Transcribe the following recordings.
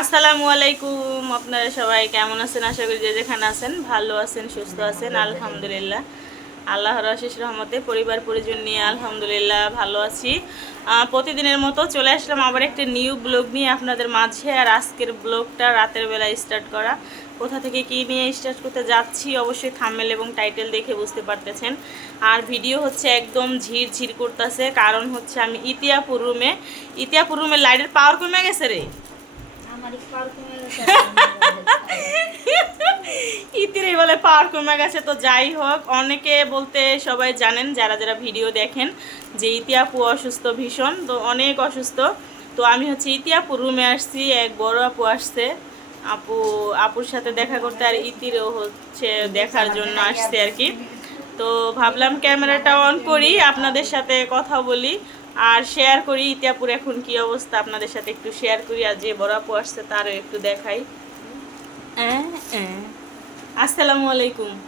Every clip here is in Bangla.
আসসালামু আলাইকুম। আপনারা সবাই কেমন আছেন? আশা করি যে যেখানে আছেন, ভালো আছেন, সুস্থ আছেন, আলহামদুলিল্লাহ। আল্লাহর আশিস রহমতে পরিবার, পরিজন নিয়ে আলহামদুলিল্লাহ ভালো আছি। প্রতিদিনের মতো চলে আসলাম আবার একটা নিউ ব্লগ নিয়ে আপনাদের মাঝে। আর আজকের ব্লগটা রাতের বেলা স্টার্ট করা। কোথা থেকে কি নিয়ে স্টার্ট করতে যাচ্ছি অবশ্যই থামেল এবং টাইটেল দেখে বুঝতে পারতেছেন। আর ভিডিও হচ্ছে একদম ঝির ঝির করতেছে। কারণ হচ্ছে আমি ইতিয়াপুর রুমে ইতিয়াপুর রুমে লাইটের পাওয়ার কমে গেছে রে। ইতিরে বলে পাওয়ার কমে গেছে তো যাই হোক, অনেকে বলতে সবাই জানেন, যারা যারা ভিডিও দেখেন, যে ইতিয়াপু অসুস্থ ভীষণ, তো অনেক অসুস্থ। তো আমি হচ্ছে ইতিয়াপুর রুমে আসছি, এক বড় আপু আসছে। আপু, আপুর সাথে দেখা করতে আর ইতিরও হচ্ছে দেখার জন্য আসছে আর কি। তো ভাবলাম ক্যামেরাটা অন করি, আপনাদের সাথে কথা বলি। আর শেয়ার করি ইতিয়াপুর এখন কি অবস্থা আপনাদের সাথে একটু শেয়ার করি আর যে বড় আপু আসছে তারও একটু দেখাই। আসসালামু আলাইকুম।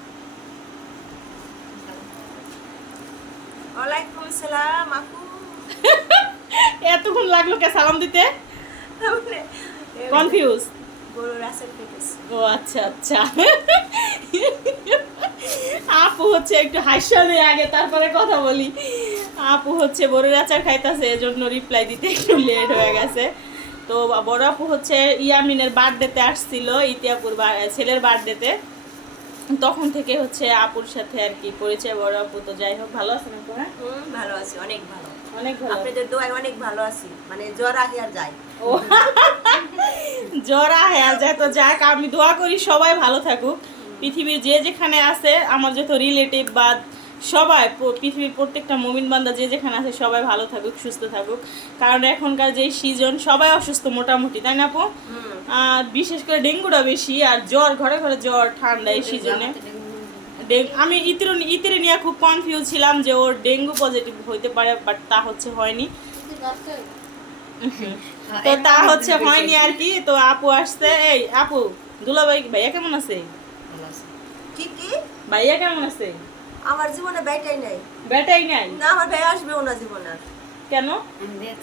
ওয়ালাইকুম সালাম আপু। এতক্ষণ লাগল কে সালাম দিতে? কনফিউজ ও আচ্ছা আচ্ছা। আপু হচ্ছে একটু হাস্যালে আগে তারপরে কথা বলি। আপু হচ্ছে বড় আচার খাইতেছে এজন্য রিপ্লাই দিতে একটু লেট হয়ে গেছে। তো বড় আপু হচ্ছে ইয়ামিনের বার্থডেতে আসছিল ইতিয়াপুর বা- ছেলের বার্থডেতে। তখন থেকে হচ্ছে আপুর সাথে আর কি পরিচয় বড় আপু তো যাই হোক ভালো আছেন আপু হ্যাঁ? ভালো আছি অনেক ভালো। অনেক ভালো। আপনাদের দোয়ায় অনেক ভালো আছি মানে জ্বর আর যায়। ও জ্বর আহে আর যত যাক আমি দোয়া করি সবাই ভালো থাকুক। পৃথিবীর যে যেখানে আছে আমার যত রিলেটিভ বা সবাই পৃথিবীর প্রত্যেকটা মুমিন বান্দা যে যেখানে আছে সবাই ভালো থাকুক সুস্থ থাকুক। কারণ এখনকার যে সিজন সবাই অসুস্থ মোটামুটি তাই না আপু? আর বিশেষ করে ডেঙ্গুটা বেশি আর জ্বর ঘরে ঘরে জ্বর ঠান্ডা এই সিজনে আমি ইতির ইতিরে নিয়ে খুব কনফিউজ ছিলাম যে ওর ডেঙ্গু পজিটিভ হইতে পারে বাট তা হচ্ছে হয়নি। তো তা হচ্ছে হয়নি আর কি তো আপু আসছে। এই আপু দুলাভাই ভাইয়া কেমন আছে। কি কি? ভাইয়া কেমন আছে? আমার জীবনে বেটাই নাই। বেটাই নাই? না আমার ভাই আসবেও না জীবনে। কেন?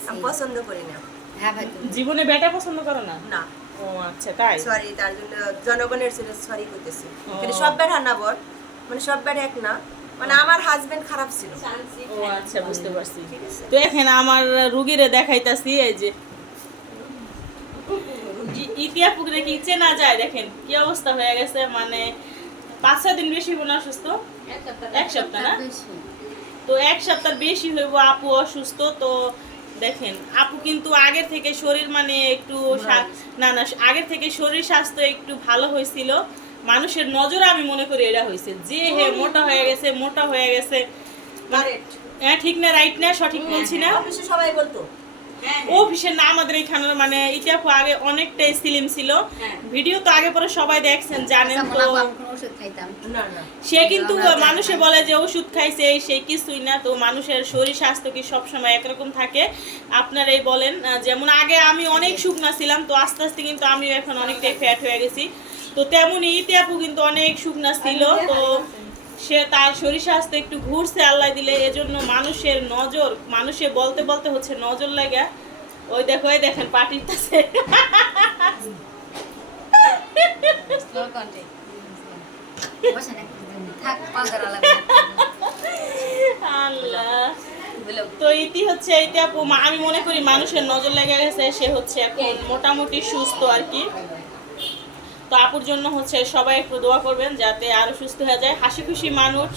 আমি পছন্দ করি না। জীবনে বেটা পছন্দ করো না? না। ও আচ্ছা তাই? সরি তার জন্য জনগণের ছিল সরি করতেছি। ও। কিন্তু সব বেটা না বল। মানে সব বেটা এক না। মানে আমার হাজবেন্ড খারাপ ছিল। ও আচ্ছা বুঝতে পারছি। তো এখানে আমার রুগীরে দেখাইতাছি এই যে। ইতিয়া পুকুরে কি চেনা যায় দেখেন। কি অবস্থা হয়ে গেছে মানে পাঁচ ছয় দিন বেশি মনে অসুস্থ? এক সপ্তাহ না? তো এক সপ্তাহ বেশি হইব আপু অসুস্থ তো দেখেন আপু কিন্তু আগের থেকে শরীর মানে একটু না না আগের থেকে শরীর স্বাস্থ্য একটু ভালো হয়েছিল মানুষের নজর আমি মনে করি এটা হয়েছে যে হে মোটা হয়ে গেছে মোটা হয়ে গেছে। হ্যাঁ ঠিক না রাইট না সঠিক বলছি না? সবাই বলতো। অফিসের না আমাদের এখানে মানে ইতিহাস আগে অনেকটাই সিলিম ছিল। ভিডিও তো আগে পরে সবাই দেখছেন জানেন তো। না না। সে কিন্তু মানুষে বলে যে ওষুধ খাইছে এই সেই কিছুই না। তো মানুষের শরীর স্বাস্থ্য কি সবসময় একরকম থাকে? আপনারাই বলেন যেমন আগে আমি অনেক শুকনা ছিলাম তো আস্তে আস্তে কিন্তু আমি এখন অনেকটাই ফ্যাট হয়ে গেছি। তো তেমনই ইতিহাপু কিন্তু অনেক শুকনা ছিল তো সে তার শরীর স্বাস্থ্য একটু ঘুরছে আল্লাহ দিলে এজন্য মানুষের নজর মানুষে বলতে বলতে হচ্ছে নজর লাগা। ওই দেখো ওই দেখেন পাটিতেছে আল্লাহ। তো ইতি হচ্ছে এইটা আপু আমি মনে করি মানুষের নজর লেগে গেছে সে হচ্ছে এখন মোটামুটি সুস্থ আর কি। তো আপুর জন্য হচ্ছে সবাই একটু দোয়া করবেন যাতে আরও সুস্থ হয়ে যায়। হাসি খুশি মানুষ।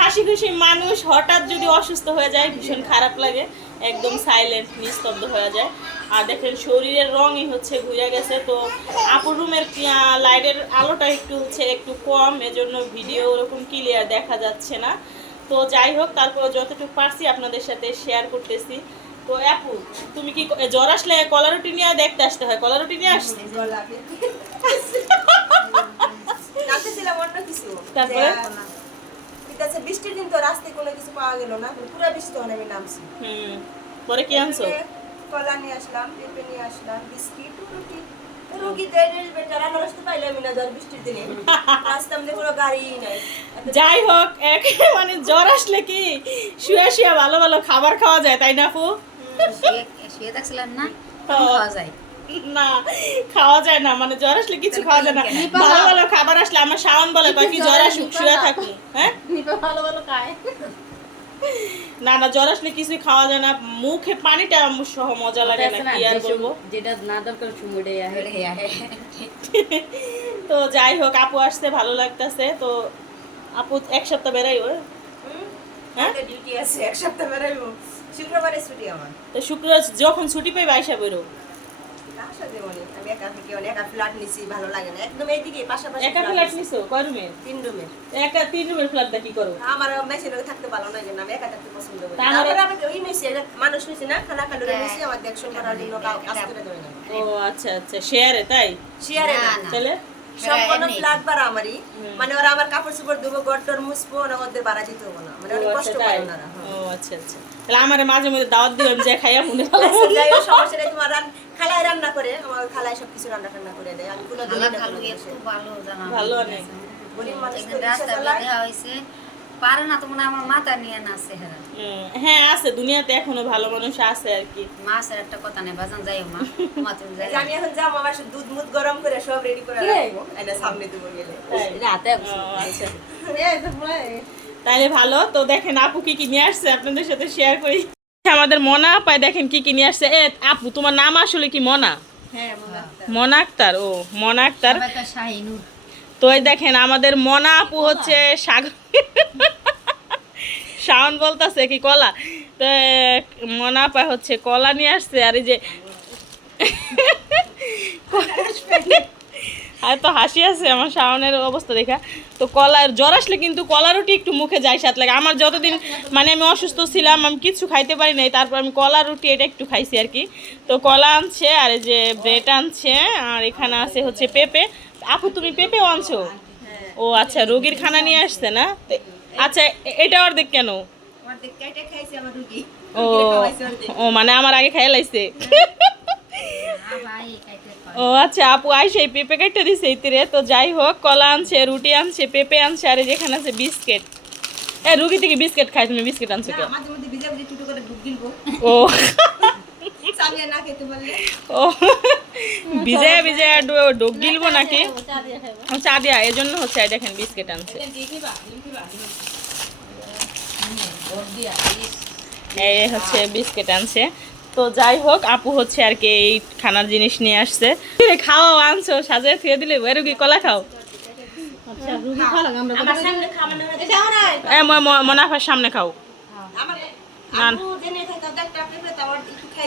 হাসি খুশি মানুষ হঠাৎ যদি অসুস্থ হয়ে যায়, ভীষণ খারাপ লাগে, একদম সাইলেন্ট নিস্তব্ধ হয়ে যায়। আর দেখেন শরীরের রঙই হচ্ছে ঘুরে গেছে, তো আপুর রুমের লাইটের আলোটা একটু হচ্ছে একটু কম, এজন্য ভিডিও ওরকম ক্লিয়ার দেখা যাচ্ছে না। তো যাই হোক তারপরে যতটুকু পারছি আপনাদের সাথে শেয়ার করতেছি। তো আপু তুমি কি জ্বর আসলে কলা রুটি নিয়ে দেখতে আসতে হয়? কলা রুটি নিয়ে আসছে কিছু। তারপরে? যে, বৃষ্টির দিন তো রাস্তায় কোনো কিছু পাওয়া গেল না পুরো বৃষ্টি তখন আমি নামছি। হুম পরে কি আনছো? কলা নিয়ে আসলাম পেঁপে নিয়ে আসলাম বিস্কিট রুটি। রুগী দেয় বেচারা নষ্ট পাইলাম না ঝড় বৃষ্টির দিনে। রাস্তা আমাদের কোনো গাড়ি নাই। এত- যাই হোক মানে জ্বর আসলে কি? শুয়ে শুয়ে ভালো ভালো খাবার খাওয়া যায় তাই না আপু? শুয়ে না। খাওয়া যায়। না খাওয়া যায় না মানে জ্বর আসলে কিছু খাওয়া যায় না। ভালো ভালো খাবার আসলে আমার শাওন বলে কয় কি জ্বর আসুক শুয়ে থাকুন হ্যাঁ? ভালো ভালো খায়। না না জ্বর আসলে কিছুই খাওয়া যায় না। মুখে পানিটা সহ মজা লাগে না কি আর বলব? যেটা না দরকার সুমুড়ে আহে। তো যাই হোক আপু আসতে ভালো লাগতেছে। তো আপু এক সপ্তাহ বেড়াই ওর হ্যাঁ? ডিউটি আছে এক সপ্তাহ বেড়াইবো। শুক্রবারে ছুটি আমার। তো শুক্রবার যখন ছুটি পাই বাইসা বেরো। কার সাথে বলি? আমি একা থেকে একা ফ্ল্যাট নিছি ভালো লাগে না। একদম এইদিকে পাশাপাশি একা ফ্ল্যাট নিছো। কয় রুমের তিন রুমের একা তিন রুমের ফ্ল্যাটটা কি করো? আমার মেসে থাকতে ভালো না আমি একা থাকতে পছন্দ করি। তারপরে আমি ওই মেসে মানুষ না খানা খালো মেসে আমার দেখশন করার জন্য কাজ করে দেবে না। ও আচ্ছা আচ্ছা শেয়ারে তাই? শেয়ারে না না। তাহলে? সম্পূর্ণ ফ্ল্যাট ভাড়া আমারই। মানে ওরা আমার কাপড় চোপড় দেবো গড়টর মুছবো না ওদের ভাড়া দিতে হব না। মানে অনেক আচ্ছা কষ্ট করে ওনারা ও আচ্ছা আচ্ছা। তাহলে আমার মাঝে মধ্যে দাওয়াত দিবেন যে খাইয়া মনে ভালো আচ্ছা, যাই হোক, সমস্যা নেই তোমার রান- খালায় রান্না করে আমার খালায় সবকিছু রান্না টান্না করে দেয়। আমি কোনো দিন ভালো জানা ভালো অনেক। গরিব মানুষ তো রাস্তা। দেখা হয়েছে। পারে না তো মনে আমার মাথা নিয়ে নাচে হেরা হুম, হ্যাঁ আছে দুনিয়াতে এখনও ভালো মানুষ আছে আর কি। মাছের একটা কথা নেই বাজান যাইও মা। মা তুমি যাই আমি এখন যাব আমার দুধ মুধ গরম করে সব রেডি করে রাখব। এনে সামনে দেবো গেলে। রাতে আচ্ছা। তাইলে ভালো তো দেখেন আপু কি কি নিয়ে আসছে আপনাদের সাথে শেয়ার করি। আমাদের মনা পায় দেখেন কি কি নিয়ে আসছে। এ আপু তোমার নাম আসলে কি মনা? হ্যাঁ মনে মনা আক্তার ও মনা আক্তার। শাহিনুর। তো এই দেখেন আমাদের মনা আপু হচ্ছে সাগর শাওন বলতেছে কি কলা? তো মনা আপা হচ্ছে কলা নিয়ে আসছে আর এই যে আর তো হাসি আছে আমার শাওনের অবস্থা দেখা। তো কলার জ্বর আসলে কিন্তু কলা রুটি একটু মুখে যায় সাথে লাগে। আমার যতদিন মানে আমি অসুস্থ ছিলাম আমি কিছু খাইতে পারি নাই তারপর আমি কলা রুটি এটা একটু খাইছি আর কি। তো কলা আনছে আর এই যে ব্রেড আনছে আর এখানে আছে হচ্ছে পেঁপে। আপু তুমি পেঁপেও আনছো? ও আচ্ছা রোগীর খানা নিয়ে আসছে না? আচ্ছা এটা অর্ধেক কেন? ও। ও মানে আমার আগে খাইয়া লাইছে। ও আচ্ছা আপু আইসে পেঁপে কেটে দিছে ইতিরে। তো যাই হোক কলা আনছে রুটি আনছে পেঁপে আনছে আর এই যেখানে আছে বিস্কিট। এ রুগী থেকে বিস্কিট খাই তুমি বিস্কিট আনছো কেন? ও সামনে না খেতে পারলে ও ভিজে ভিজে ডোক গিলবো নাকি? চা দিয়া এই জন্য হচ্ছে দেখেন বিস্কিট আনছে। এই হচ্ছে বিস্কিট আনছে। তো যাই হোক আপু হচ্ছে আর কি এই খানার জিনিস নিয়ে আসছে। খাও আনছো সাজিয়ে থুয়ে দিলে ওই রুগী কলা খাও? আমার সামনে এ ম- ম- মনাফার সামনে খাও।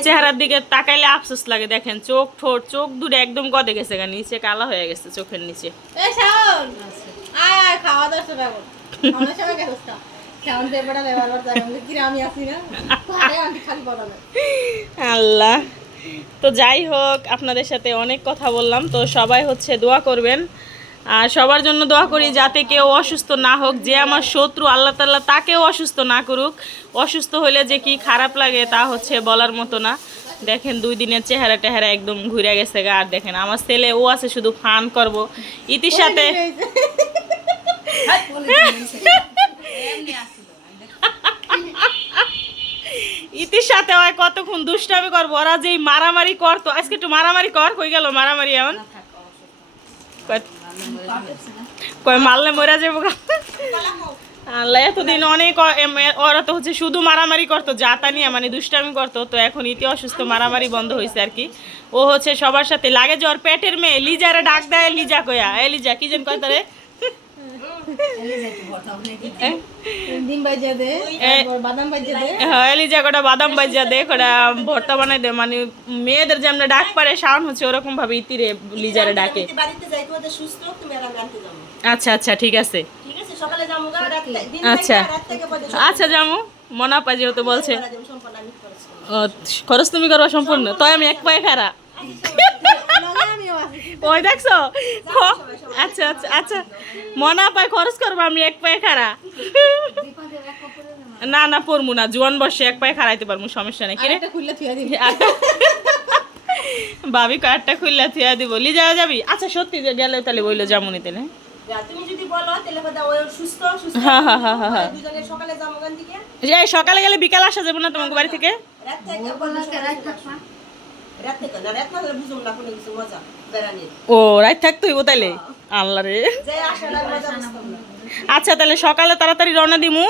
চেহারার দিকে তাকাইলে আফসোস লাগে দেখেন চোখ ঠোঁট চোখ দুটো একদম গদে গেছে গা নিচে কালো হয়ে গেছে চোখের নিচে। আল্লাহ। তো যাই হোক আপনাদের সাথে অনেক কথা বললাম তো সবাই হচ্ছে দোয়া করবেন। আর সবার জন্য দোয়া করি যাতে কেউ অসুস্থ না হোক যে আমার শত্রু আল্লাহ তাল্লাহ তাকেও অসুস্থ না করুক। অসুস্থ হলে যে কি খারাপ লাগে তা হচ্ছে বলার মতো না। দেখেন দুই দিনের চেহারা টেহারা একদম ঘুরে গেছে গা। আর দেখেন আমার ছেলে ও আছে শুধু ফান করব। ইতির সাথে ইতির সাথে হয় কতক্ষণ দুষ্টামি করব? ওরা যেই মারামারি করতো আজকে একটু মারামারি কর কই গেল মারামারি এমন কয়, মারলে মরা যাব এতদিন অনেক ওরা তো হচ্ছে শুধু মারামারি করতো যা তা নিয়ে মানে দুষ্টামি করতো, তো এখন ইতি অসুস্থ, মারামারি বন্ধ হয়েছে আর কি। ও হচ্ছে সবার সাথে লাগে যে ওর পেটের মেয়ে লিজারে ডাক দেয় লিজা কয়া। এ লিজা, কি যেন কয় তারে ডিম বাজিয়ে দে তারপর বাদাম বাজিয়ে দে হ্যাঁ এলিজা কটা বাদাম বাজিয়া দে কটা ভর্তা বানাই দে। মানে মেয়েদের যেমন ডাক পারে শাওন হচ্ছে ওরকম ভাবে ইতিরে লিজারে ডাকে। আচ্ছা আচ্ছা ঠিক আছে। ঠিক আছে সকালে যাব গা রাত থেকে- দিন আচ্ছা। থেকে পর্যন্ত আচ্ছা জামু মনাপা যেহেতু বলছে। খরচ ও, খরচ তুমি করবা সম্পূর্ণ। তাই আমি এক পায়ে খারা ওই দেখছ? খ- আচ্ছা আচ্ছা আচ্ছা। মনা পায় খরচ করব আমি এক পায়ে কাপড়ে না। না পড়মু না জোয়ান বসে এক পায়ে খারাইতে পারব সমস্যা নেই। কিরে আরেকটা খুললে থুয়ে দিবি। ভাবি কয়েকটা খুললা থিয়া দিব। লিজা যাবি? আচ্ছা সত্যি যে গেলে তাহলে বইলো যেমনই তাহলে। সকালে গেলে বিকাল আসা যাবে না তোমাকে বাড়ি থেকে? রাত রাত থাকবা না রাত না হলে বুঝুম না কোনো কিছু মজা বেড়ানির ও রাত থাকতে হইব তাইলে? আল্লাহ রে। আচ্ছা তাহলে সকালে তাড়াতাড়ি রওনা দিমু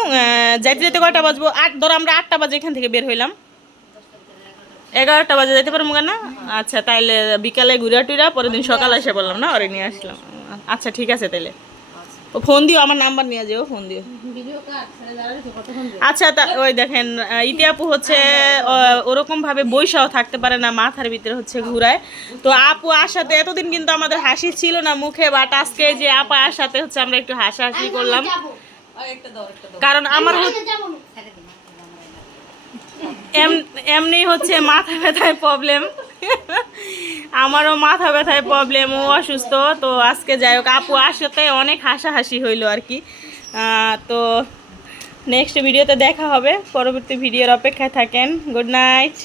যাইতে যেতে কয়টা বাজবো? আট ধরো আমরা আটটা বাজে এখান থেকে বের হইলাম। এগারোটা বাজে যাইতে পারব না আচ্ছা তাইলে বিকালে ঘুরা টুরা পরের দিন সকালে এসে বললাম না ওরে নিয়ে আসলাম। আচ্ছা ঠিক আছে তাইলে। ও ফোন দিও আমার নাম্বার নিয়ে যেও ফোন দিও। দিয়ে আচ্ছা তা ওই দেখেন আহ, ইতিআপু হচ্ছে আহ, ওরকম বৈশাও থাকতে পারে না মাথার ভিতরে হচ্ছে ঘুরায়। তো আপু আসাতে এতদিন কিন্তু আমাদের হাসি ছিল না মুখে বাট আজকে যে আপা আসাতে হচ্ছে আমরা একটু হাসাহাসি করলাম। কারণ আমার এমনি হচ্ছে মাথা ব্যথায় প্রবলেম আমারও মাথা ব্যথায় প্রবলেম ও অসুস্থ। তো আজকে যাই হোক আপু আসতে অনেক হাসাহাসি হইল আর কি। তো নেক্সট ভিডিওতে দেখা হবে। পরবর্তী ভিডিওর অপেক্ষায় থাকেন। Good night